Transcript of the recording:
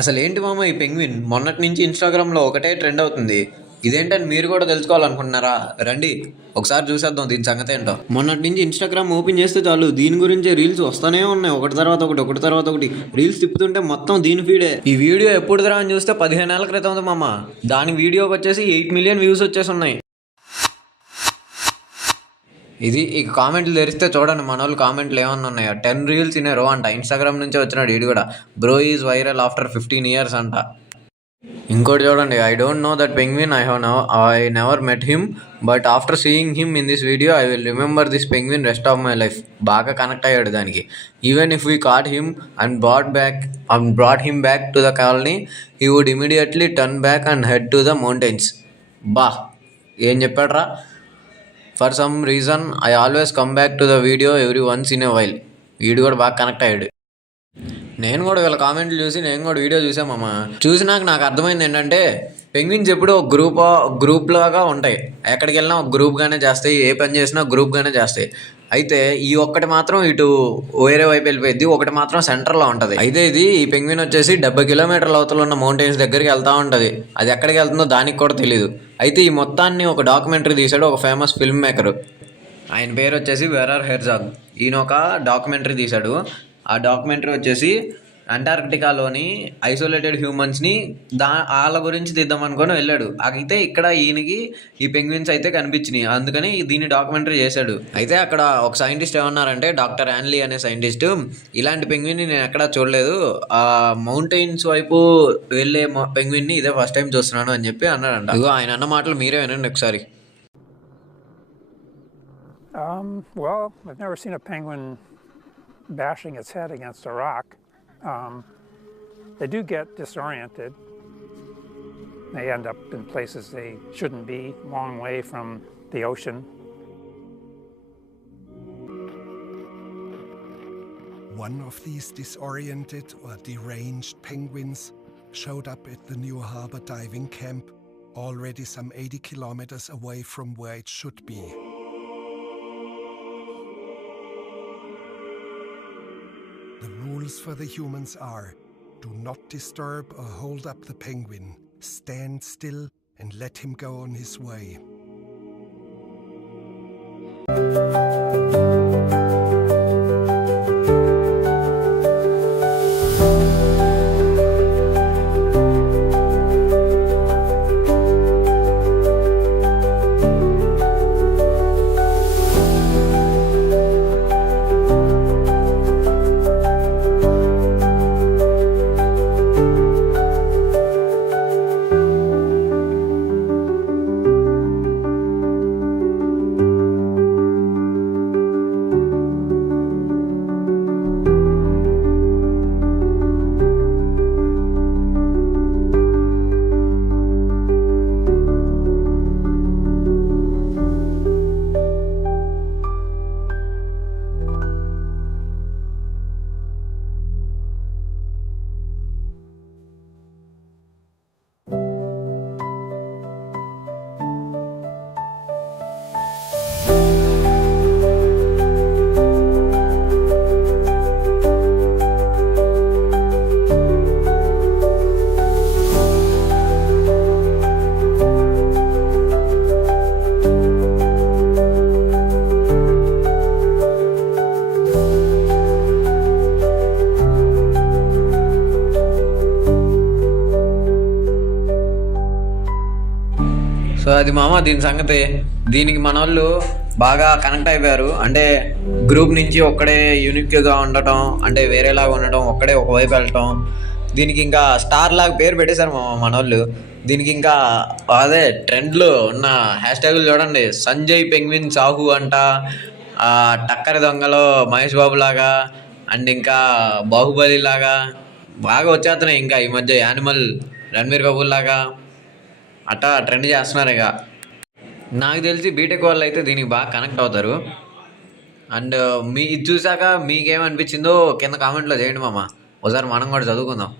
అసలు ఏంటి మామ ఈ పెంగ్విన్ మొన్నటి నుంచి ఇన్స్టాగ్రామ్లో ఒకటే ట్రెండ్ అవుతుంది. ఇదేంటని మీరు కూడా తెలుసుకోవాలనుకుంటున్నారా? రండి ఒకసారి చూసేద్దాం దీని సంగతి ఏంటో. మొన్నటి నుంచి ఇన్స్టాగ్రామ్ ఓపెన్ చేస్తే చాలు దీని గురించే రీల్స్ వస్తూనే ఉన్నాయి. ఒకటి తర్వాత ఒకటి, ఒకటి తర్వాత ఒకటి రీల్స్ తిప్పుతుంటే మొత్తం దీని ఫీడే. ఈ వీడియో ఎప్పుడు అని చూస్తే 15 ఏళ్ల క్రితం ఉంది మామ. దాని వీడియోకి వచ్చేసి 8 మిలియన్ వ్యూస్ వచ్చేసి ఉన్నాయి. ఇది ఇక కామెంట్లు తెరిస్తే చూడండి మన వాళ్ళు కామెంట్లు ఏమన్నా ఉన్నాయో. 10 రీల్స్ ఇన్ ఏ రో అంట. ఇన్స్టాగ్రామ్ నుంచే వచ్చినాడు ఇది కూడా. Bro is viral after 15 years అంట. ఇంకోటి చూడండి, I don't know that penguin, I never met him but after seeing him in this video I will remember this penguin rest of my life. బాగా connect అయ్యాడు దానికి. Even if we caught him and brought him back to the colony he would immediately turn back and head to the mountains. బా ఏం చెప్పాడ్రా. For some reason I always come back to the video every once in a while. వీడు కూడా బాగా connect అయ్యాడు. నేను కూడా వీళ్ళ కామెంట్లు చూసి నేను కూడా వీడియో చూసామమ్మ. చూసినాక నాకు అర్థమైంది ఏంటంటే పెంగ్విన్స్ ఎప్పుడు ఒక గ్రూప్ లాగా ఉంటాయి. ఎక్కడికి వెళ్ళినా ఒక గ్రూప్గానే చేస్తాయి. ఏ పని చేసినా గ్రూప్గానే చేస్తాయి. అయితే ఈ ఒక్కటి మాత్రం ఇటు వేరే వైపు వెళ్ళిపోయింది, ఒకటి మాత్రం సెంటర్లో ఉంటుంది. అయితే ఈ పెంగ్విన్ వచ్చేసి 70 కిలోమీటర్ల అవతల ఉన్న మౌంటైన్స్ దగ్గరికి వెళ్తూ ఉంటుంది. అది ఎక్కడికి వెళ్తుందో దానికి కూడా తెలియదు. అయితే ఈ మొత్తాన్ని ఒక డాక్యుమెంటరీ తీశాడు ఒక ఫేమస్ ఫిల్మ్ మేకర్. ఆయన పేరు వచ్చేసి వెరర్ హెర్జాగ్. ఈయన ఒక డాక్యుమెంటరీ తీశాడు. ఆ డాక్యుమెంటరీ వచ్చేసి అంటార్క్టికాలోని ఐసోలేటెడ్ హ్యూమన్స్ని వాళ్ళ గురించి తీద్దాం అనుకొని వెళ్ళాడు. అయితే ఇక్కడ ఈయనకి ఈ పెంగ్విన్స్ అయితే కనిపించినాయి. అందుకని దీన్ని డాక్యుమెంటరీ చేశాడు. అయితే అక్కడ ఒక సైంటిస్ట్ ఏమన్నారంటే, డాక్టర్ యాన్లీ అనే సైంటిస్ట్, ఇలాంటి పెంగ్విన్ని నేను ఎక్కడా చూడలేదు, ఆ మౌంటైన్స్ వైపు వెళ్ళే పెంగ్విన్ని ఇదే ఫస్ట్ టైం చూస్తున్నాను అని చెప్పి అన్నాడంట. ఇగో ఆయన అన్న మాటలు మీరే వినండి ఒకసారి. Well, I've never seen a penguin bashing its head against a rock. They do get disoriented. They end up in places they shouldn't be, long way from the ocean. One of these disoriented or deranged penguins showed up at the New Harbor diving camp, already some 80 kilometers away from where it should be. The rules for the humans are: do not disturb or hold up the penguin. Stand still and let him go on his way. So అది మామ దీని సంగతి. దీనికి మన వాళ్ళు బాగా connect అయిపోయారు. అంటే గ్రూప్ నుంచి ఒక్కడే యూనిక్గా ఉండటం, అంటే వేరేలాగా ఉండటం, ఒక్కడే ఒకవైపు వెళ్ళటం. దీనికి ఇంకా స్టార్ లాగా పేరు పెట్టేశారు మన వాళ్ళు. దీనికి ఇంకా అదే ట్రెండ్లో ఉన్న హ్యాష్ ట్యాగులు చూడండి. సంజయ్ పెంగ్విన్ సాహు అంట, టక్కరి దొంగలో మహేష్ బాబు లాగా, అండ్ ఇంకా బాహుబలి లాగా బాగా వచ్చేస్తున్నాయి. ఇంకా ఈ మధ్య యానిమల్ రణ్బీర్ కపూర్ లాగా అట్టా ట్రెండ్ చేస్తున్నారు. ఇక నాకు తెలిసి బీటెక్ వాళ్ళు అయితే దీనికి బాగా కనెక్ట్ అవుతారు. అండ్ ఇది చూసాక మీకేమనిపించిందో కింద కామెంట్లో చేయండి మామ. ఒకసారి మనం కూడా చదువుకుందాం.